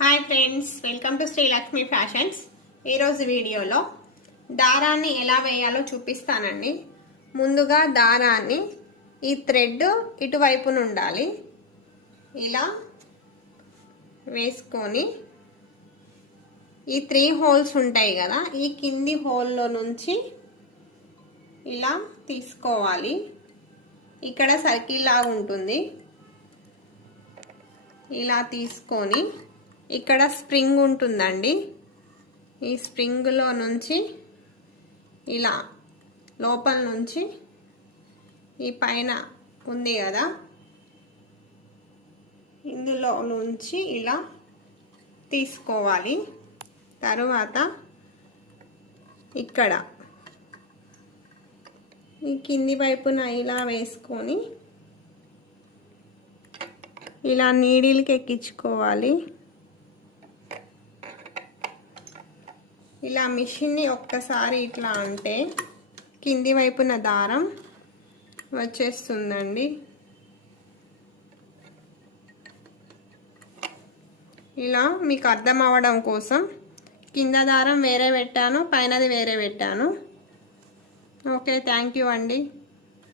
Hi friends, welcome to Srilakshmi fashions. ఈరోజు వీడియోలో దారాన్ని ఎలా వేయాలో చూపిస్తానండి. ముందుగా దారాన్ని ఈ థ్రెడ్ ఇటువైపున ఉండాలి. ఇలా వేసుకొని ఈ 3 హోల్స్ ఉంటాయి కదా, ఈ కింది హోల్లో నుంచి ఇలా తీసుకోవాలి. ఇక్కడ సర్కిల్ లాగా ఉంటుంది. ఇలా తీసుకొని ఇక్కడ స్ప్రింగ్ ఉంటుందండి. ఈ స్ప్రింగ్లో నుంచి ఇలా లోపల నుంచి ఈ పైన ఉంది కదా, ఇందులో నుంచి ఇలా తీసుకోవాలి. తరువాత ఇక్కడ ఈ కింది వైపున ఇలా వేసుకొని ఇలా నీడిల్కి ఎక్కించుకోవాలి. ఇలా మిషన్ని ఒక్కసారి ఇట్లా అంటే కింది వైపున దారం వచ్చేస్తుందండి. ఇలా మీకు అర్థం అవ్వడం కోసం కింద దారం వేరే పెట్టాను, పైనది వేరే పెట్టాను. ఓకే, థ్యాంక్ యూ అండి.